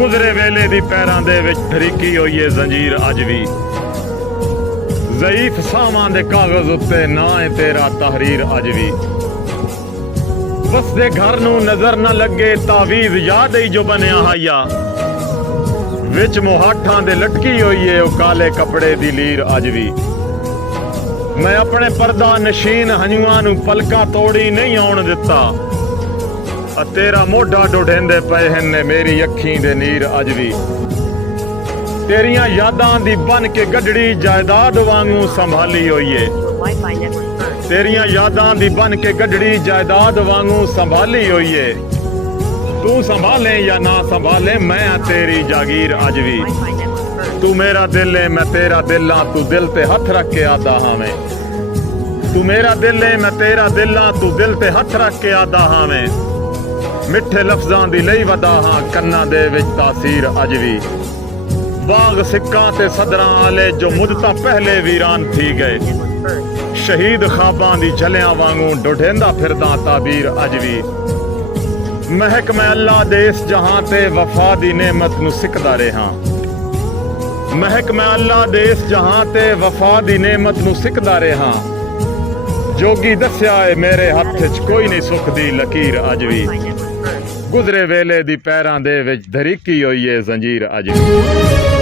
गुजरे वेले दी पैरां दे विच धरीकी होई है जंजीर अज भी। ज़ईफ सावां दे कागज उत्ते ना है तेरा तहरीर अज भी। बसदे घर नूं नजर न लगे तावीज़ याद ही जो बनया हाया। विच मुहाठां दे लटकी होई है ओ काले कपड़े दी लीर अज भी। मैं अपने पर्दा नशीन हंजुआं नूं पलकां तोड़ी नहीं आउण दिता। तेरा मोढा डुढेंदे पए ने मेरी अखीं दे नीर अज भी। तेरियां यादां दी बन के गडड़ी जायदाद वांगू संभाली होई है। तेरियां यादां दी बन के गडड़ी जायदाद वांगू संभाली होई है। तू संभाले या ना संभाले मैं तेरी जागीर अज भी। तू मेरा दिल है मैं तेरा दिल हाँ तू दिल ते हथ रख के आदा हाँ मैं। तू मेरा दिल है मैं तेरा दिल हाँ तू दिल ते हथ रख के आदा हाँ मैं। मिठे लफ्जां दी लई वदा हाँ कन्ना दे विच तासीर अज भी। बाग सिक्कां ते सदरां आले जो मुदता पहले वीरान थी गए। शहीद ख्वाबां दी झलियां वांगू डुढेंदा फिरदा ताबीर अज भी। महक मैं अल्लाह दे इस जहां ते वफा दी नेमत नूं सिकदा रहा। महक मैं अल्लाह दे इस जहां ते वफा दी नेमत नूं सिकदा रहा। जोगी दस्या है मेरे हथ च कोई नहीं सुख दी लकीर अज भी। गुजरे वेले दी पैरां दे विच धरीकी होई है जंजीर अज भी।